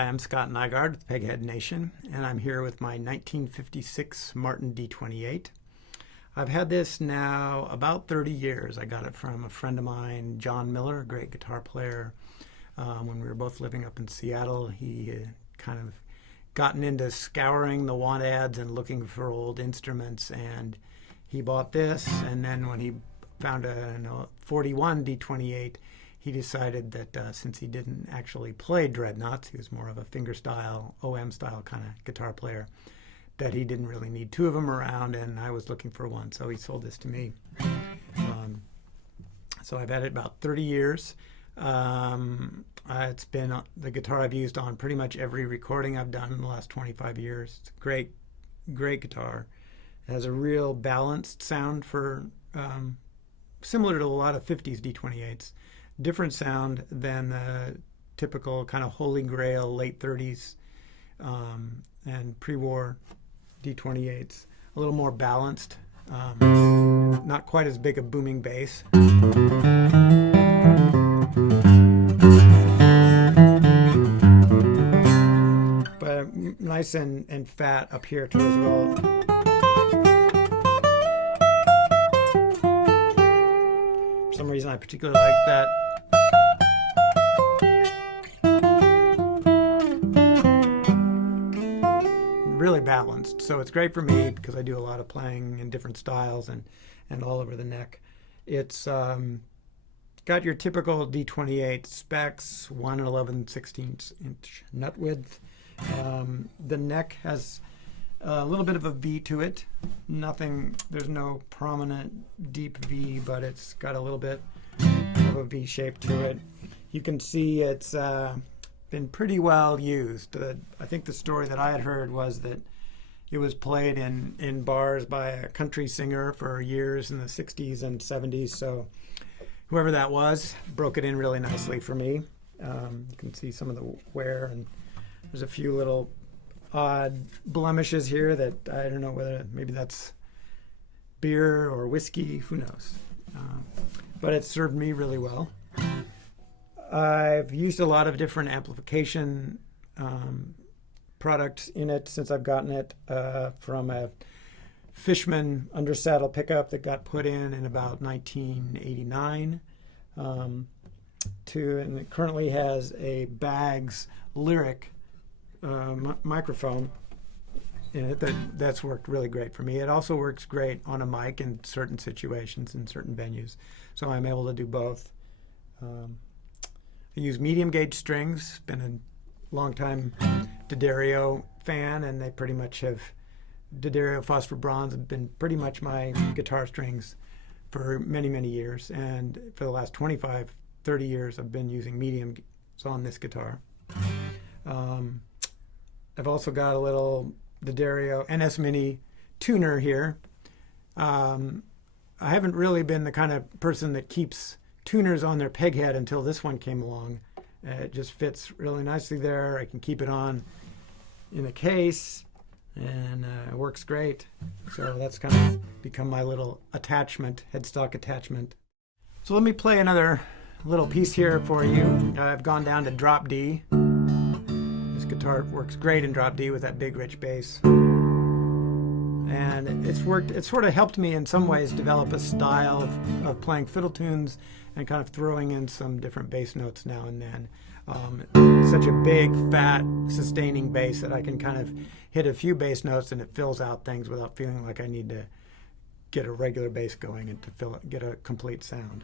Hi, I'm Scott Nygaard with Peghead Nation, and I'm here with my 1956 Martin D28. I've had this now about 30 years. I got it from a friend of mine, John Miller, a great guitar player. When we were both living up in Seattle, he had kind of gotten into scouring the want ads and looking for old instruments, and he bought this. And then when he found a 41 D28, he decided that since he didn't actually play dreadnoughts, he was more of a fingerstyle, OM style kind of guitar player, that he didn't really need two of them around, and I was looking for one, so he sold this to me. So I've had it about 30 years. It's been the guitar I've used on pretty much every recording I've done in the last 25 years. It's a great, great guitar. It has a real balanced sound for similar to a lot of 50s D28s. Different sound than the typical kind of holy grail late 30s and pre-war D28s. A little more balanced, not quite as big a booming bass. But nice and fat up here too as well. For some reason I particularly like that. Really balanced, so it's great for me because I do a lot of playing in different styles and all over the neck. It's got your typical D28 specs, 1 11/16 inch nut width. The neck has a little bit of a V to it. There's no prominent deep V, but it's got a little bit of a V shape to it. You can see it's been pretty well used. I think the story that I had heard was that it was played in bars by a country singer for years in the 60s and 70s, so whoever that was broke it in really nicely for me. You can see some of the wear, and there's a few little odd blemishes here that I don't know whether maybe that's beer or whiskey, who knows. But it served me really well. I've used a lot of different amplification products in it since I've gotten it, from a Fishman undersaddle pickup that got put in about 1989 and it currently has a Baggs Lyric microphone in it that's worked really great for me. It also works great on a mic in certain situations, in certain venues, so I'm able to do both. I use medium gauge strings. Been a long time D'Addario fan, and they pretty much have, D'Addario Phosphor Bronze have been pretty much my guitar strings for many, many years. And for the last 25, 30 years, I've been using medium on this guitar. I've also got a little D'Addario NS Mini tuner here. I haven't really been the kind of person that keeps tuners on their peg head until this one came along. It just fits really nicely there. I can keep it on in a case, and it works great. So that's kind of become my little attachment, headstock attachment. So let me play another little piece here for you. I've gone down to drop D. This guitar works great in drop D with that big rich bass. And it sort of helped me in some ways develop a style of playing fiddle tunes and kind of throwing in some different bass notes now and then. It's such a big, fat, sustaining bass that I can kind of hit a few bass notes and it fills out things without feeling like I need to get a regular bass going and to get a complete sound.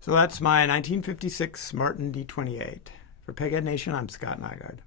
So that's my 1956 Martin D28. For Peghead Nation, I'm Scott Nygaard.